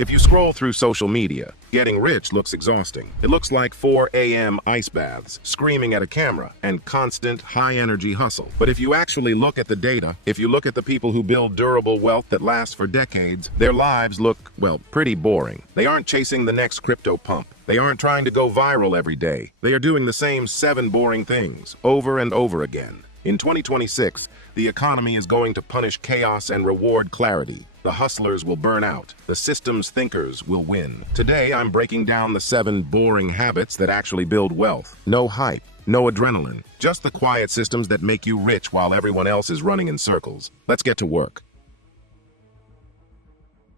If you scroll through social media, getting rich looks exhausting. It looks like 4 a.m. ice baths, screaming at a camera, and constant high-energy hustle. But if you actually look at the data, if you look at the people who build durable wealth that lasts for decades, their lives look, well, pretty boring. They aren't chasing the next crypto pump. They aren't trying to go viral every day. They are doing the same 7 boring things over and over again. In 2026, the economy is going to punish chaos and reward clarity. The hustlers will burn out. The systems thinkers will win. Today, I'm breaking down the 7 boring habits that actually build wealth. No hype, no adrenaline, just the quiet systems that make you rich while everyone else is running in circles. Let's get to work.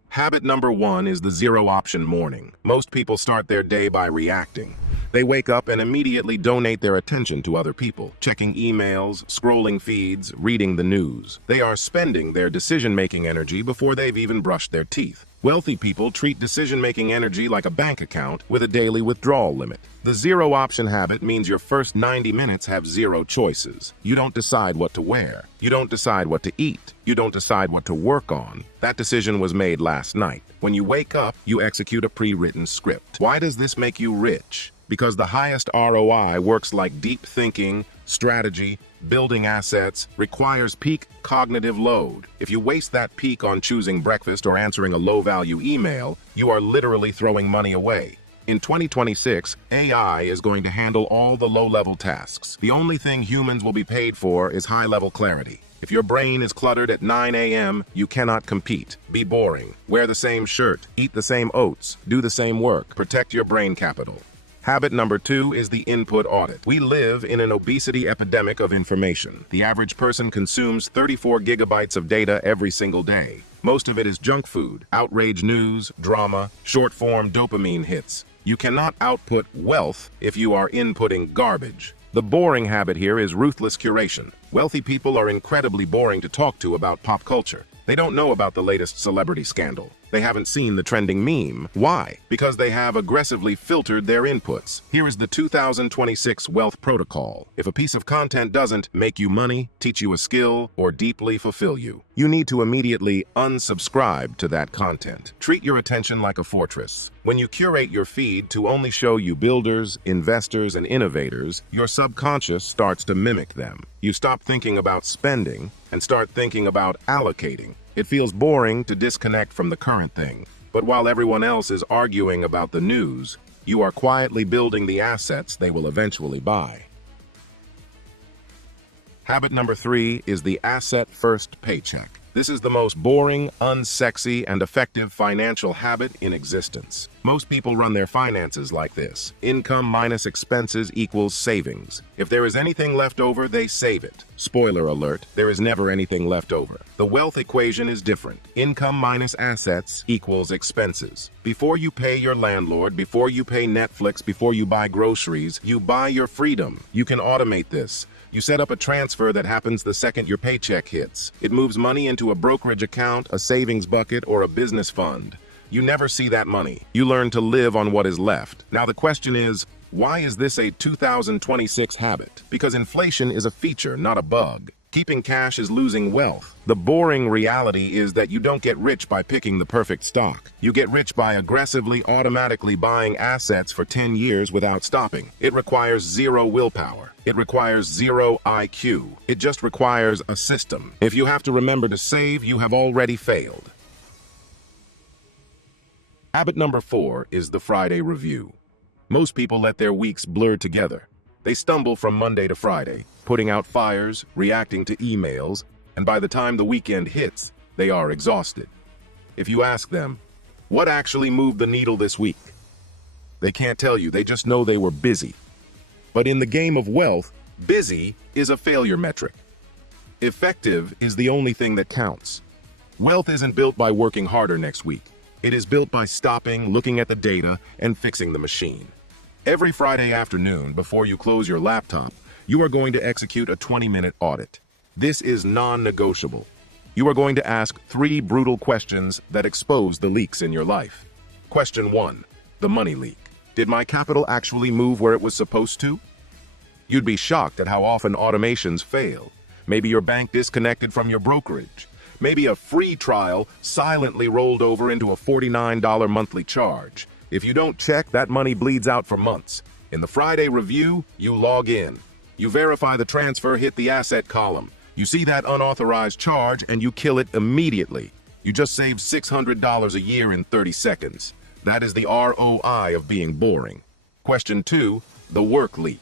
Habit number 1 is the zero-option morning. Most people start their day by reacting. They wake up and immediately donate their attention to other people, checking emails, scrolling feeds, reading the news. They are spending their decision-making energy before they've even brushed their teeth. Wealthy people treat decision-making energy like a bank account with a daily withdrawal limit. The zero-option habit means your first 90 minutes have 0 choices. You don't decide what to wear. You don't decide what to eat. You don't decide what to work on. That decision was made last night. When you wake up, you execute a pre-written script. Why does this make you rich? Because the highest ROI works like deep thinking, strategy, building assets, requires peak cognitive load. If you waste that peak on choosing breakfast or answering a low-value email, you are literally throwing money away. In 2026, AI is going to handle all the low-level tasks. The only thing humans will be paid for is high-level clarity. If your brain is cluttered at 9 a.m., you cannot compete. Be boring. Wear the same shirt. Eat the same oats. Do the same work. Protect your brain capital. Habit number 2 is the input audit. We live in an obesity epidemic of information. The average person consumes 34 gigabytes of data every single day. Most of it is junk food, outrage news, drama, short-form dopamine hits. You cannot output wealth if you are inputting garbage. The boring habit here is ruthless curation. Wealthy people are incredibly boring to talk to about pop culture. They don't know about the latest celebrity scandal. They haven't seen the trending meme. Why? Because they have aggressively filtered their inputs. Here is the 2026 Wealth Protocol. If a piece of content doesn't make you money, teach you a skill, or deeply fulfill you, you need to immediately unsubscribe to that content. Treat your attention like a fortress. When you curate your feed to only show you builders, investors, and innovators, your subconscious starts to mimic them. You stop thinking about spending and start thinking about allocating. It feels boring to disconnect from the current thing, but while everyone else is arguing about the news, you are quietly building the assets they will eventually buy. Habit number 3 is the asset-first paycheck. This is the most boring, unsexy, and effective financial habit in existence. Most people run their finances like this. Income minus expenses equals savings. If there is anything left over, they save it. Spoiler alert, there is never anything left over. The wealth equation is different. Income minus assets equals expenses. Before you pay your landlord, before you pay Netflix, before you buy groceries, you buy your freedom. You can automate this. You set up a transfer that happens the second your paycheck hits. It moves money into a brokerage account, a savings bucket, or a business fund. You never see that money. You learn to live on what is left. Now the question is, why is this a 2026 habit? Because inflation is a feature, not a bug. Keeping cash is losing wealth. The boring reality is that you don't get rich by picking the perfect stock. You get rich by aggressively, automatically buying assets for 10 years without stopping. It requires 0 willpower. It requires 0 IQ. It just requires a system. If you have to remember to save, you have already failed. Habit number 4 is the Friday review. Most people let their weeks blur together. They stumble from Monday to Friday, putting out fires, reacting to emails, and by the time the weekend hits, they are exhausted. If you ask them, what actually moved the needle this week? They can't tell you, they just know they were busy. But in the game of wealth, busy is a failure metric. Effective is the only thing that counts. Wealth isn't built by working harder next week. It is built by stopping, looking at the data, and fixing the machine. Every Friday afternoon, before you close your laptop, you are going to execute a 20-minute audit. This is non-negotiable. You are going to ask 3 brutal questions that expose the leaks in your life. Question 1, the money leak. Did my capital actually move where it was supposed to? You'd be shocked at how often automations fail. Maybe your bank disconnected from your brokerage. Maybe a free trial silently rolled over into a $49 monthly charge. If you don't check, that money bleeds out for months. In the Friday review, you log in. You verify the transfer hit the asset column. You see that unauthorized charge and you kill it immediately. You just saved $600 a year in 30 seconds. That is the ROI of being boring. Question 2, the work leak.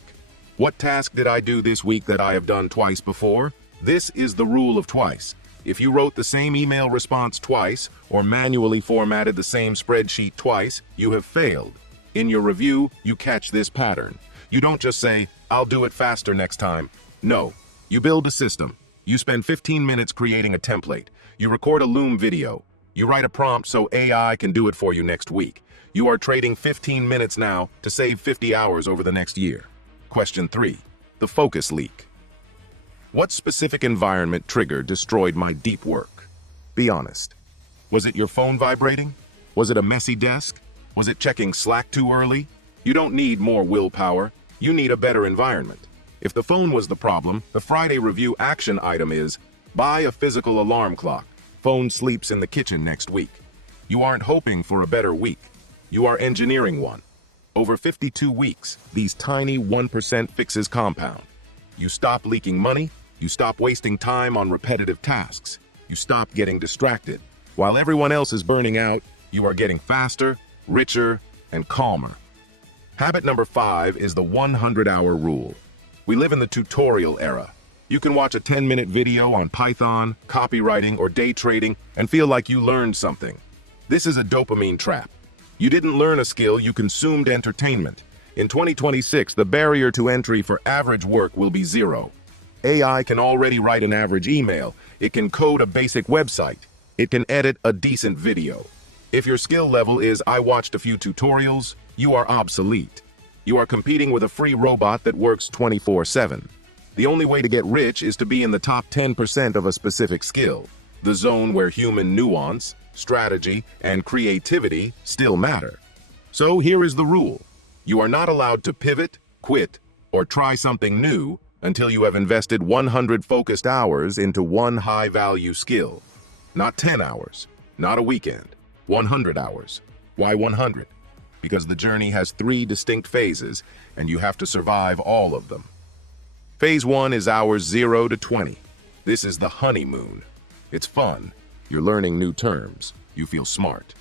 What task did I do this week that I have done twice before? This is the rule of twice. If you wrote the same email response twice or manually formatted the same spreadsheet twice, you have failed. In your review, you catch this pattern. You don't just say, "I'll do it faster next time." No, you build a system. You spend 15 minutes creating a template. You record a Loom video. You write a prompt so AI can do it for you next week. You are trading 15 minutes now to save 50 hours over the next year. Question 3, the focus leak. What specific environment trigger destroyed my deep work? Be honest. Was it your phone vibrating? Was it a messy desk? Was it checking Slack too early? You don't need more willpower. You need a better environment. If the phone was the problem, the Friday review action item is, buy a physical alarm clock. Phone sleeps in the kitchen next week. You aren't hoping for a better week. You are engineering one. Over 52 weeks, these tiny 1% fixes compound. You stop leaking money. You stop wasting time on repetitive tasks. You stop getting distracted. While everyone else is burning out, you are getting faster, richer, and calmer. Habit number 5 is the 100-hour rule. We live in the tutorial era. You can watch a 10-minute video on Python, copywriting, or day trading and feel like you learned something. This is a dopamine trap. You didn't learn a skill, you consumed entertainment. In 2026, the barrier to entry for average work will be 0. AI can already write an average email. It can code a basic website. It can edit a decent video. If your skill level is, "I watched a few tutorials," you are obsolete. You are competing with a free robot that works 24/7. The only way to get rich is to be in the top 10% of a specific skill, the zone where human nuance, strategy, and creativity still matter. So here is the rule. You are not allowed to pivot, quit, or try something new until you have invested 100 focused hours into one high-value skill. Not 10 hours, not a weekend, 100 hours. Why 100? Because the journey has 3 distinct phases, and you have to survive all of them. Phase 1 is hours 0 to 20. This is the honeymoon. It's fun. You're learning new terms. You feel smart.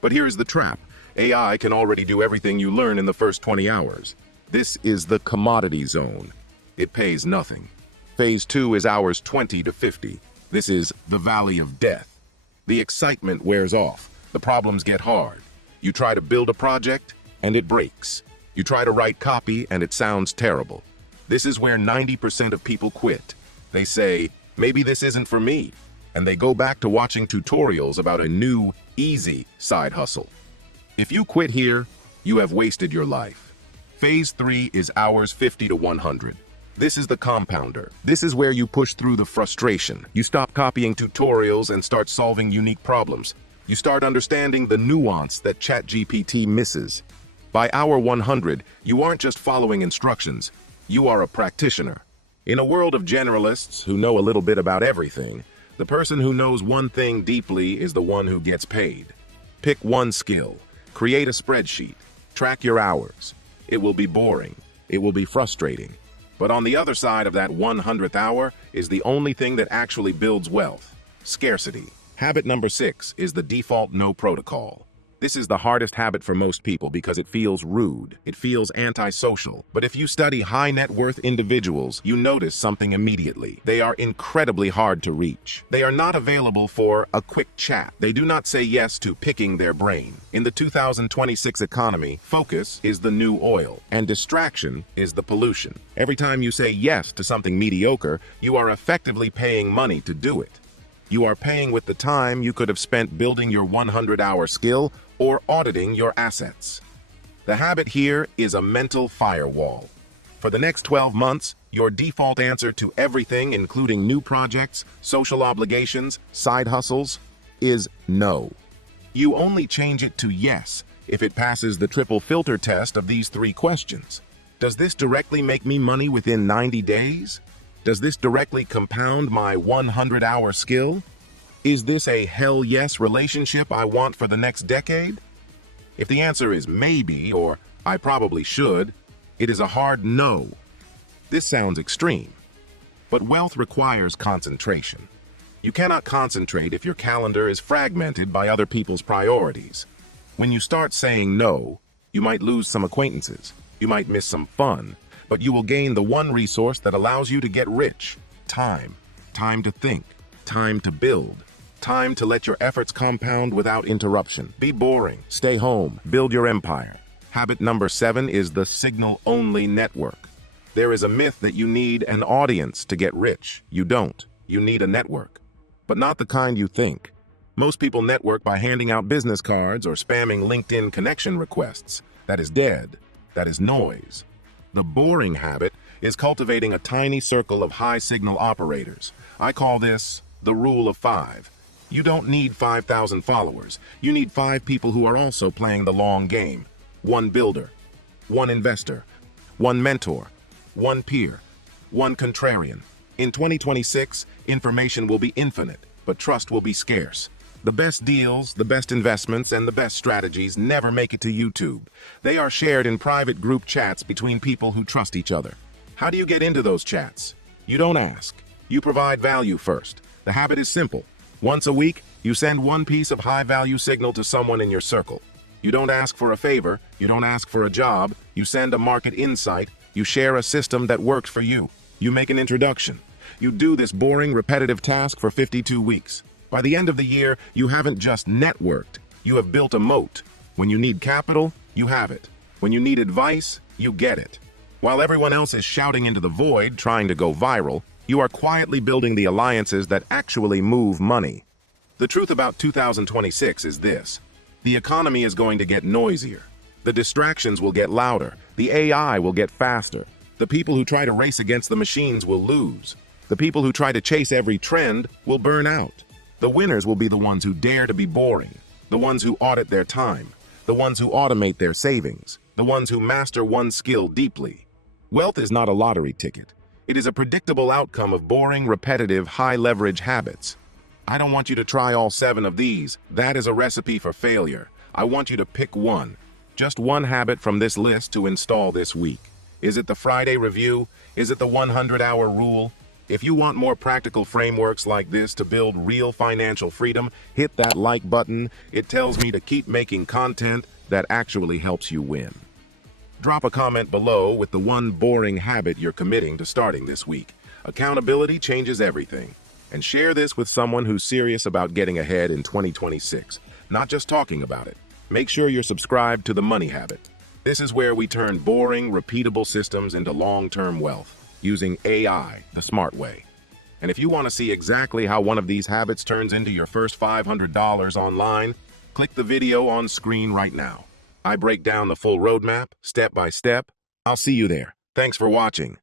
But here's the trap. AI can already do everything you learn in the first 20 hours. This is the commodity zone. It pays nothing. Phase 2 is hours 20 to 50. This is the valley of death. The excitement wears off. The problems get hard. You try to build a project, and it breaks. You try to write copy, and it sounds terrible. This is where 90% of people quit. They say, "Maybe this isn't for me," and they go back to watching tutorials about a new, easy side hustle. If you quit here, you have wasted your life. Phase 3 is hours 50 to 100. This is the compounder. This is where you push through the frustration. You stop copying tutorials and start solving unique problems. You start understanding the nuance that ChatGPT misses. By hour 100, you aren't just following instructions. You are a practitioner. In a world of generalists who know a little bit about everything, the person who knows one thing deeply is the one who gets paid. Pick one skill. Create a spreadsheet. Track your hours. It will be boring. It will be frustrating. But on the other side of that 100th hour is the only thing that actually builds wealth: scarcity. Habit number 6 is the default no protocol. This is the hardest habit for most people because it feels rude. It feels antisocial. But if you study high net worth individuals, you notice something immediately. They are incredibly hard to reach. They are not available for a quick chat. They do not say yes to picking their brain. In the 2026 economy, focus is the new oil, and distraction is the pollution. Every time you say yes to something mediocre, you are effectively paying money to do it. You are paying with the time you could have spent building your 100-hour skill or auditing your assets. The habit here is a mental firewall. For the next 12 months, your default answer to everything, including new projects, social obligations, side hustles, is no. You only change it to yes if it passes the triple filter test of these 3 questions. Does this directly make me money within 90 days? Does this directly compound my 100-hour skill? Is this a hell yes relationship I want for the next decade? If the answer is maybe or I probably should, it is a hard no. This sounds extreme, but wealth requires concentration. You cannot concentrate if your calendar is fragmented by other people's priorities. When you start saying no, you might lose some acquaintances, you might miss some fun, but you will gain the one resource that allows you to get rich: time. Time to think, time to build, time to let your efforts compound without interruption. Be boring, stay home, build your empire. Habit number 7 is the signal-only network. There is a myth that you need an audience to get rich. You don't. You need a network. But not the kind you think. Most people network by handing out business cards or spamming LinkedIn connection requests. That is dead. That is noise. The boring habit is cultivating a tiny circle of high-signal operators. I call this the rule of 5. You don't need 5,000 followers. You need 5 people who are also playing the long game. 1 builder, 1 investor, 1 mentor, 1 peer, 1 contrarian. In 2026, information will be infinite, but trust will be scarce. The best deals, the best investments, and the best strategies never make it to YouTube. They are shared in private group chats between people who trust each other. How do you get into those chats? You don't ask. You provide value first. The habit is simple. Once a week, you send 1 piece of high-value signal to someone in your circle. You don't ask for a favor, you don't ask for a job, you send a market insight, you share a system that works for you. You make an introduction. You do this boring, repetitive task for 52 weeks. By the end of the year, you haven't just networked, you have built a moat. When you need capital, you have it. When you need advice, you get it. While everyone else is shouting into the void, trying to go viral, you are quietly building the alliances that actually move money. The truth about 2026 is this. The economy is going to get noisier. The distractions will get louder. The AI will get faster. The people who try to race against the machines will lose. The people who try to chase every trend will burn out. The winners will be the ones who dare to be boring, the ones who audit their time, the ones who automate their savings, the ones who master one skill deeply. Wealth is not a lottery ticket. It is a predictable outcome of boring, repetitive, high-leverage habits. I don't want you to try all 7 of these. That is a recipe for failure. I want you to pick one. Just one habit from this list to install this week. Is it the Friday review? Is it the 100-hour rule? If you want more practical frameworks like this to build real financial freedom, hit that like button. It tells me to keep making content that actually helps you win. Drop a comment below with the one boring habit you're committing to starting this week. Accountability changes everything. And share this with someone who's serious about getting ahead in 2026, not just talking about it. Make sure you're subscribed to The Money Habit. This is where we turn boring, repeatable systems into long-term wealth, using AI the smart way. And if you want to see exactly how one of these habits turns into your first $500 online, click the video on screen right now. I break down the full roadmap, step by step. I'll see you there. Thanks for watching.